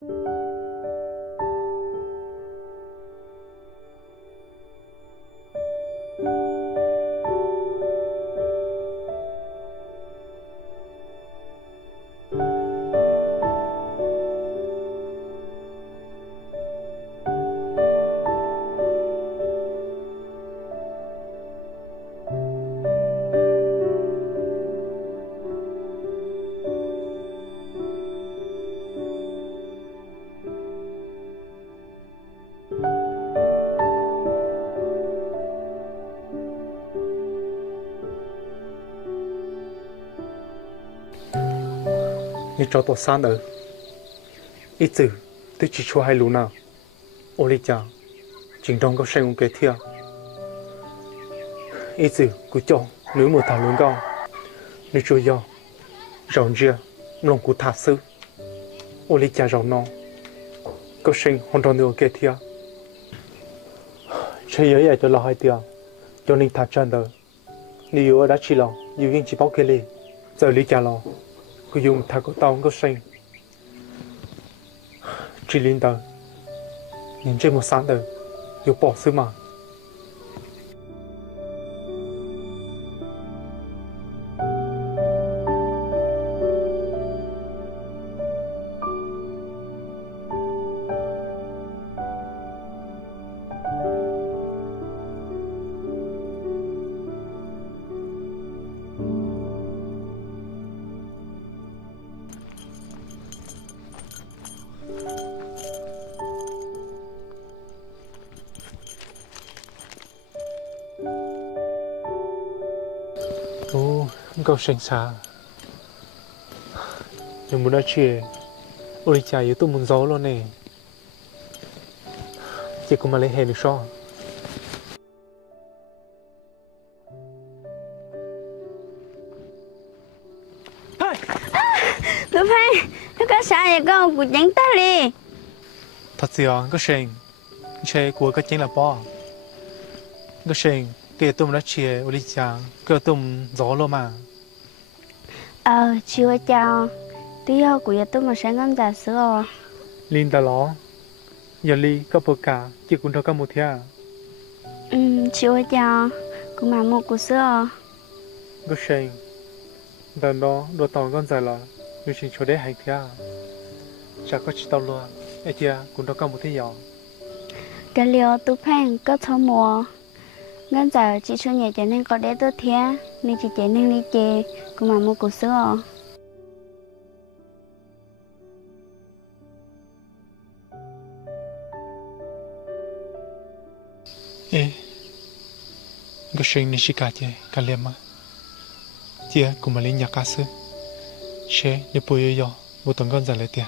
như cho tôi san ở ít từ tôi chỉ cho hai lũ nào ô lý chàng chính trong có sinh kế thiệt ít từ cứ cho nếu một thằng lớn cao nếu cho do rộng rìa lòng của thà sư ô lý chàng rộng non có sinh hoàn toàn được kế thiệt chơi ấy cho lo hai tiền cho nên thà chân đời nếu ở đã chỉ lo yêu những chỉ bảo kế lì giờ lý chàng lo cứ dùng thà có tao có sinh chỉ linh đời nhìn trên một sáng đời yêu bỏ sư mà ô câu sinh xa nhưng muốn nói chuyện ôi chả yếu tôi muốn gió luôn nè chỉ có mà lấy hẹn được sao Tôi phải nó có sao vậy con của chẳng ta đi thật sự có sinh chơi của cái chính là bỏ có sinh kể tôi muốn nói chuyện ôi chả kêu tôi gió luôn mà chưa chào tí ho của tôi mà sáng ngon giả sữa linh ta lo giờ ly có bờ cả chỉ cũng đâu có một thia chưa chào của mà một của sữa có sinh đàn đó đồ tàu con dài là nhưng chỉ cho đấy hành thia chả có chỉ tàu luôn ấy thia cũng đâu có một thia nhỏ cái liều tôi phải có thao mùa ngon giả chỉ cho nhẹ cho nên có để tôi thia nên chỉ chạy nên đi chè của mà một của sữa ê cái sinh này chỉ cả thế cả liềm mà tia cũng mà lấy nhà cá sấu xe để bồi yo một tuần con dài lại tia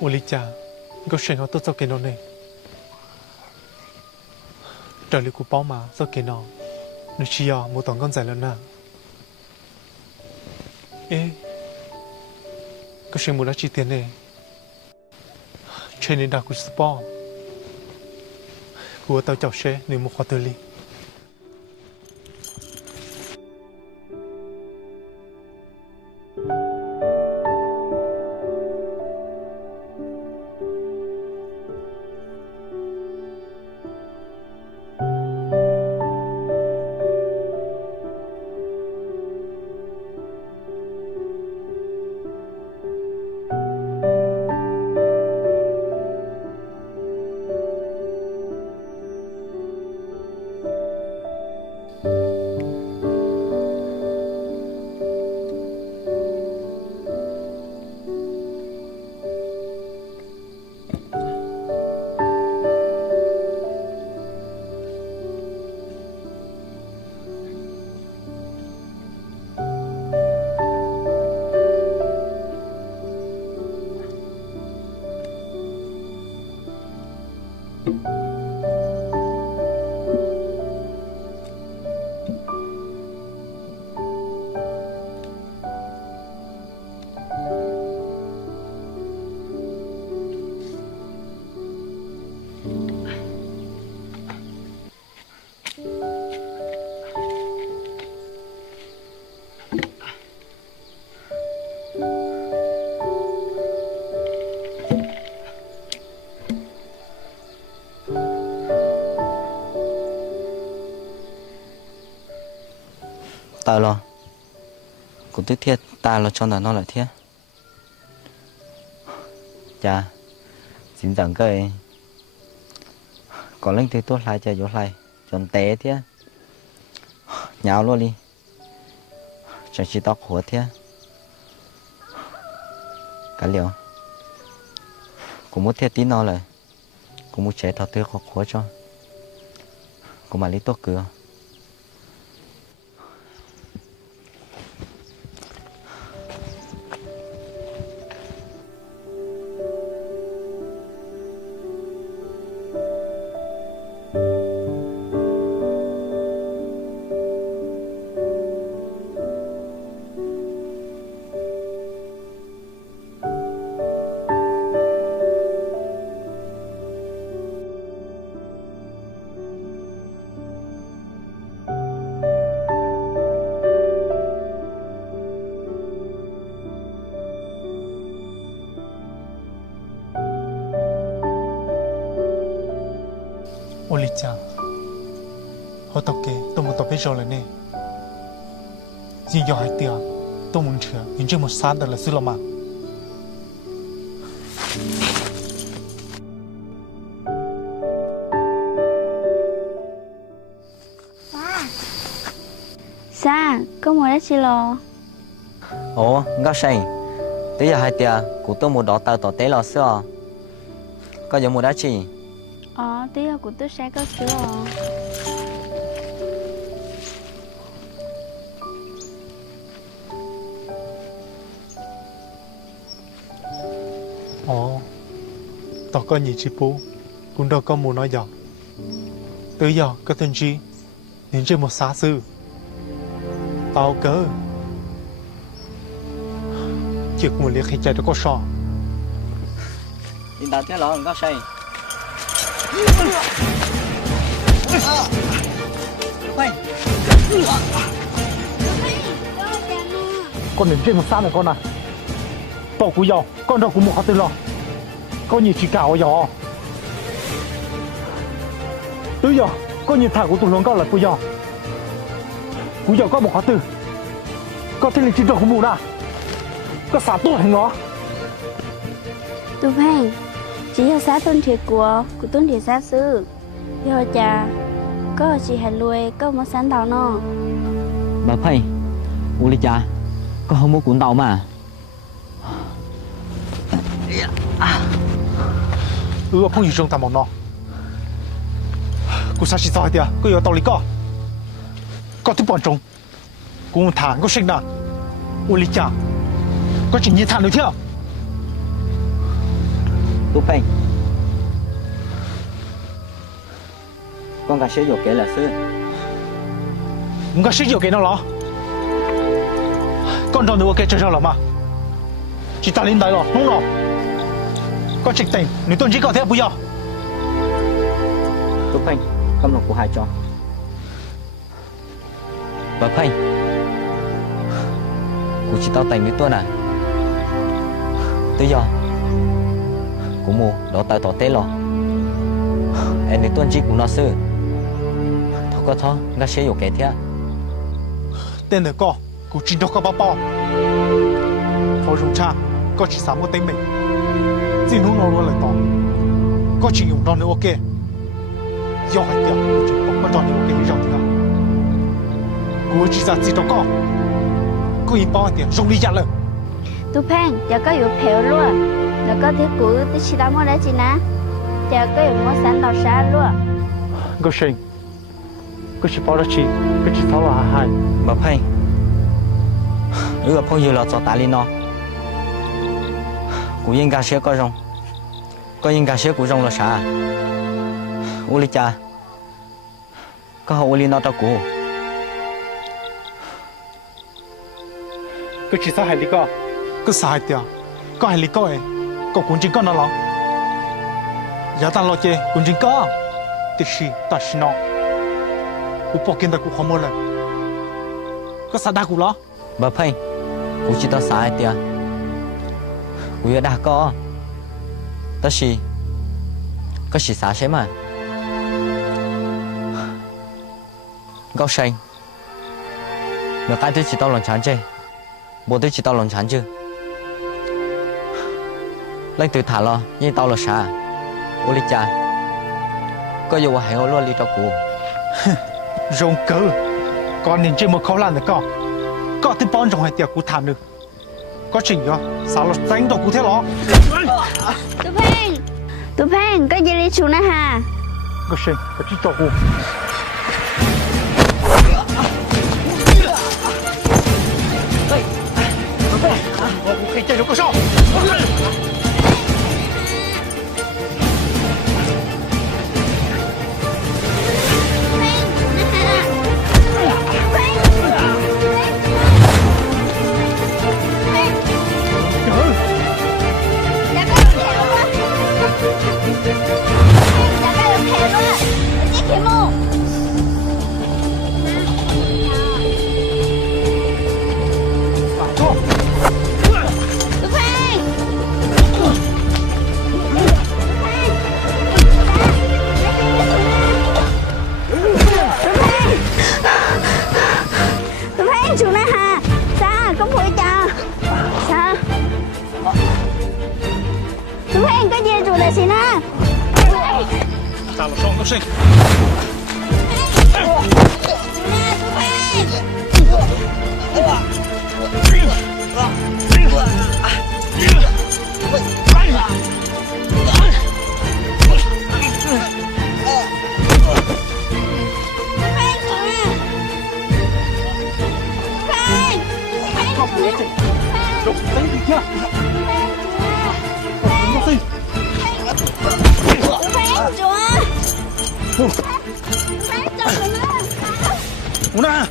ô lý cha cái sinh họ tốt cho cái nó này trời lì của bao mà sao cái nó chỉ à một tuần con dài lần nào ê cái sinh muốn đã chi tiền này trên nền đảo của sport của tàu chảo xe nếu một khoa tư li ta lo cũng tức thiết ta lo cho nó lại thiết cha xin rằng cái có lên thì tốt lại chạy vô lại chọn té thiết nhào luôn đi chẳng chỉ tócหัวthiết cả liệu cũng muốn thiết tí nó lại cũng muốn chạy thao tiêu khó cho cũng mà lý tốt cửa ô lì cha họ tao kể tôi muốn tao biết rồi là nè riêng do hai tia tôi muốn chữa nhưng chưa một sáng đó là sự làm ăn Sa có mua đã chi lo ồ ngó say tới giờ hai tia cũng tôi muốn đọ tao tỏ tế lò xưa có giờ mua đã chi tí giờ của tôi sẽ có sữa ồ tao có nhiều chị bố cũng đâu có muốn nói giọng tới giờ có tên chi nhưng chưa một xa sư tao cớ chuyện một liệt hay chạy được có sò đi đào thế lò ngó say con đến trên một xa này con này tao cũng giàu con đâu cũng một hạt tiền lo có nhiều chỉ cào giàu tới giờ có nhiều thằng của tụi nó có là cũng giàu có một hạt tiền có thể là chỉ đâu cũng mua ra có xả tốt hay nó tôi phèn chỉ là xã tôn thiệt của tôn thiệt xã sư giờ cha có chỉ hạt lùi có một sáng tàu nó bà phải uli cha có không có cuốn tàu mà không gì trong tầm mỏng nó cô sao chỉ sao vậy cô yêu tàu lý có thứ bọn chúng cô thằng có sinh nào uli cha có chỉ nhìn thằng được chưa tú phanh con gà sẽ dụ kể là sư không có sử dụng cái nào đó con đâu nữa cái chơi rồi mà chỉ ta lên đây rồi không rồi có trịch tình nếu tôi chỉ có thế bây giờ tú phanh cầm lòng của hai cho bà phanh cô chỉ tao tay với tôi nè tới giờ cô mua đó tay tỏ tế lo em nếu tôi chỉ cũng nó sư thôi có thôi gà sẽ dụ kể thế tên nữa có cô chỉ đâu có bao bao họ dùng cha có chỉ sáng một tên mình chỉ muốn nó luôn là to có chỉ dùng đó nữa ok do hai tiếng cô chỉ có đó nữa ok rồi thì cô chỉ ra chỉ đâu có cô im bao tiền dùng đi trả lời tôi phèn giờ cóอยู่phèo luôn là có thiết của tôi chỉ đã mua đã chị nè giờ cóอยู่mua sáng tàu xa luôn cô sinh cô chỉ bao đó chị cô chỉ tháo là hai bà phanh phong yêu là cho ta lên nó cũng yên gà sẽ có yên gà sẽ của rong là sao uli cha có hậu uli nó tao của cô chỉ sao hai lý co cô sao hai tiếng có hai lý co ấy có cuốn chính con nó lắm giờ ta lo chơi cuốn chính có thì gì ta xin nó cô bỏ kiến ta cũng không mua lần có sao đa cũng lo bà phanh cô chỉ tao sai tia cô yêu đã có tao xí có xí xả xem mà góc xanh Nếu cái tôi chỉ tao lòng chán chơi, bố tôi chỉ tao lòng chán chưa? Lên từ thả lo, nhưng tao là sao? Ô lý cha, có dù hay ô lo lý cho cụ. Rồng cơ, con nhìn chơi một khó làm được có thể bọn trong hai tiệc cụ thảm được. Có chỉnh rồi, sao là đánh đồ cụ thế đó? Tụi Phan, có gì đi xuống nè hà? Có chỉnh, có chỉ cho cụ. Hãy subscribe cho kênh Ghiền Mì Gõ để không bỏ lỡ những video hấp dẫn. Sao là xong có sinh. Una.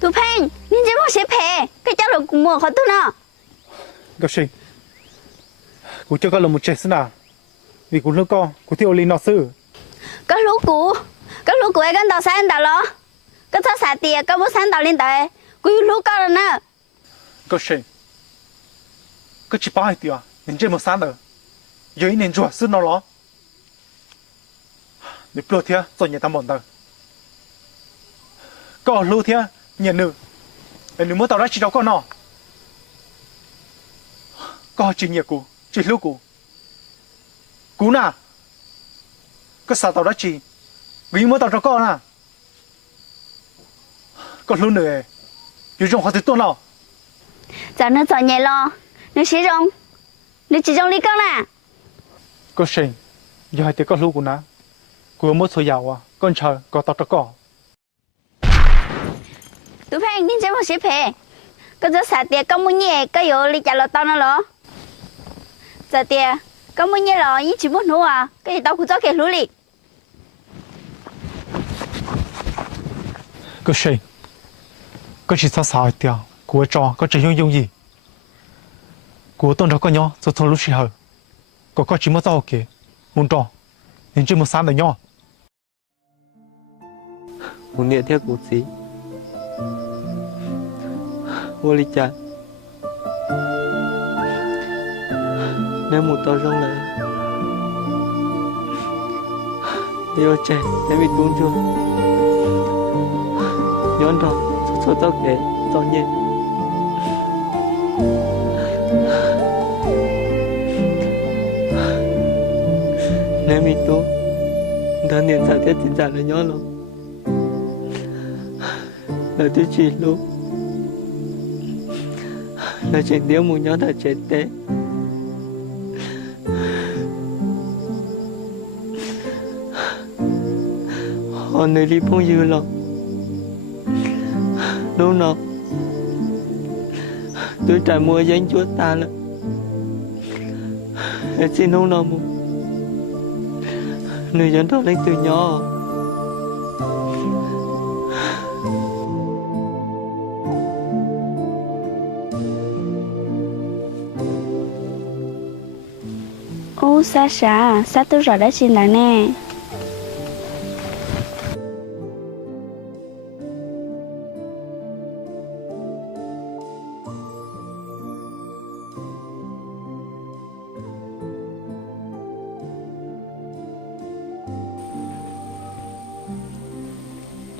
Tụi Phan, nhìn thấy một sẽ phê, cái cháu được cùng mua khó tôi nào. Gặp sinh, cụ cho con là một trẻ sinh à? Vì cụ lúc con, cụ thiếu lý nó sư. Các lúc cụ ấy con tàu sáng tàu lo. Các thất xả tiền, các bố sáng tàu lên tàu, cụ lúc con rồi nè. Gặp sinh, cứ chỉ bảo hai tiền, nhìn chơi một sáng rồi. Giờ ý nên chùa sư nó lo. Nếu plô thia, rồi nhà ta mòn tờ. Có lưu thia, nhà nữ. Nếu muốn tao ra chỉ đâu con nó. Có chỉ nhà cụ, chỉ lưu cụ. Cụ nà. Có sao tao ra chỉ. Vì muốn tao cho con à. Có lưu nữa. Dù trong hóa thứ tốt nào. Giờ nó chọn nhà lo. Nó chỉ trong. Nó chỉ trong lý con à. Có sinh. Giờ hai tiếng có lưu cụ nà. Cụ muốn số giàu à. Con chờ, có tao cho con. Tụi Phan, nhìn thấy một sẽ phê. Có thất xả tiền, có muốn nhẹ, có yếu lý trả lo tao nó lo. Giờ tiền, có muốn nhẹ lo, nhưng chỉ muốn nụ à. Cái gì tao cũng cho kẻ lũ lì. Có sinh. Có chỉ sao sao tiền. Cụ cho, có chỉ dùng gì. Cụ tôn cho con nhỏ, rồi thôi lúc chỉ hờ. Có chỉ muốn tao kìa. Muốn cho. Nên chỉ một sáng đời nhỏ. Muốn nghĩa theo cụ gì. Vô lý cha. Nếu một tao rong lại. Điều trẻ, nếu bị tuôn chua. Nhón đó, số tao kể, tao nhẹ. Nếu mình tốt thân niệm sao thiết chính dạng là nhớ rồi là tôi chỉ lúc là chuyện tiếng một nhớ là chết tế họ nơi đi phong dư lòng lúc nào tôi trải mua danh chúa ta là xin lúc nào một người dân đó lên từ nhỏ ô xa tôi rõ đã xin lại nè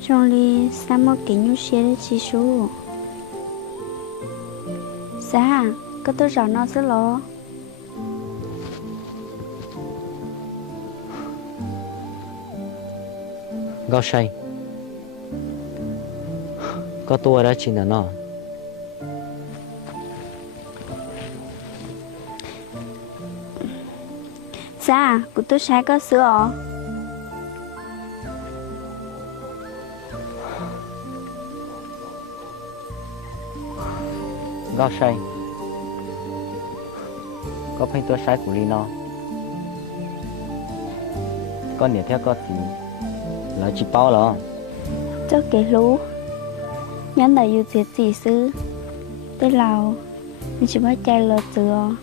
trong ly xa một cái nhu xe để chỉ số xa có tôi rõ nó sẽ lo Gao say có tôi đã chỉ là nó xa của tôi sai có sữa Gao say có phải tôi sai của Ly nó con nhớ theo có gì là chỉ bao rồi cho cái lú nhắn là yêu diệt gì sư tới lào mình chỉ mới chạy lợt dừa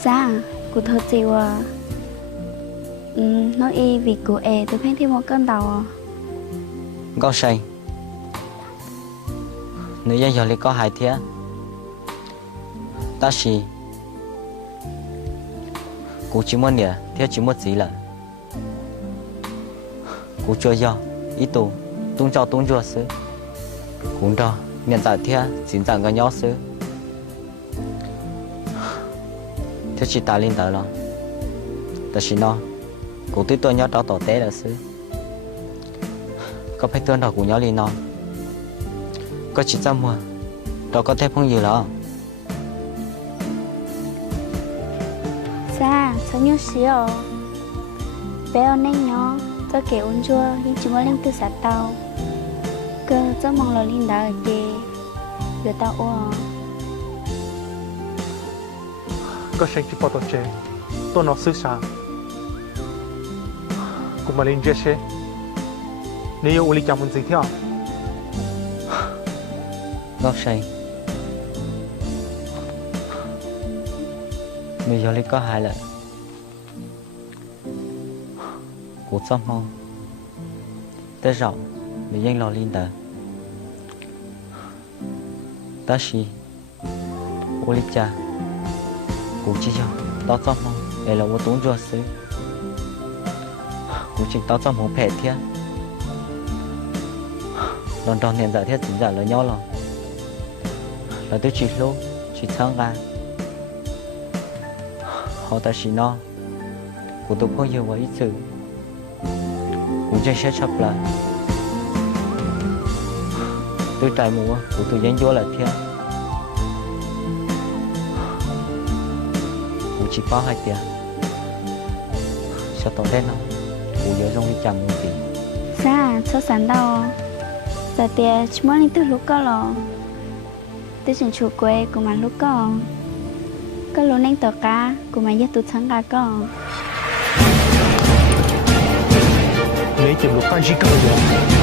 xa của thật chịu à nói y vì của tôi phải thêm một cơn đầu à Gao say nếu giờ Ly có hai thế ta chỉ cô chỉ muốn nhớ theo chỉ một gì là cô chưa do ý tù tung cho sư cũng đó nhận tại theo chính rằng cái nhỏ sư theo chỉ ta lên tới lo ta chỉ nó cô tiếp tôi nhớ đó tổ tế là sư có phải tôi đó của nhỏ lên nó có chỉ ra mua đó có thể không gì đó xa sao như xíu bé ông nên nhỏ cho kẻ ôn chua nhưng chỉ muốn lên từ sát tàu cơ cho mong là linh đá ở kề rồi tao ô có sinh chỉ bảo tôi chơi tôi nó xứ xa cũng mà lên chơi xe nếu yêu Ly chẳng muốn gì theo Gao say bây giờ Ly có hai lần cô sắp mong tới rộng để danh lò linh tờ ta chỉ ô Ly cha cô chỉ cho tao sắp mong để là ô tốn cho xứ cô chỉ tao sắp mong phê thiết đòn đòn hiện giờ thiết chính giả là nhau rồi là tôi chỉ lúc chỉ sáng ra họ ta chỉ no của tôi không nhiều quá ít sự cũng chỉ sẽ chấp lại tôi trải mùa của tôi danh vô là thiên cũng chỉ có hai tiền sao tao đen không cũng nhớ trong cái chồng một tí xa cho sẵn đâu giờ tiền chỉ muốn lên từ lúc có lo tôi chỉ chủ quê của mà lúc có lúc nên tờ cá của mà nhất tụt sáng cá có lấy chừng lúc con chỉ cần rồi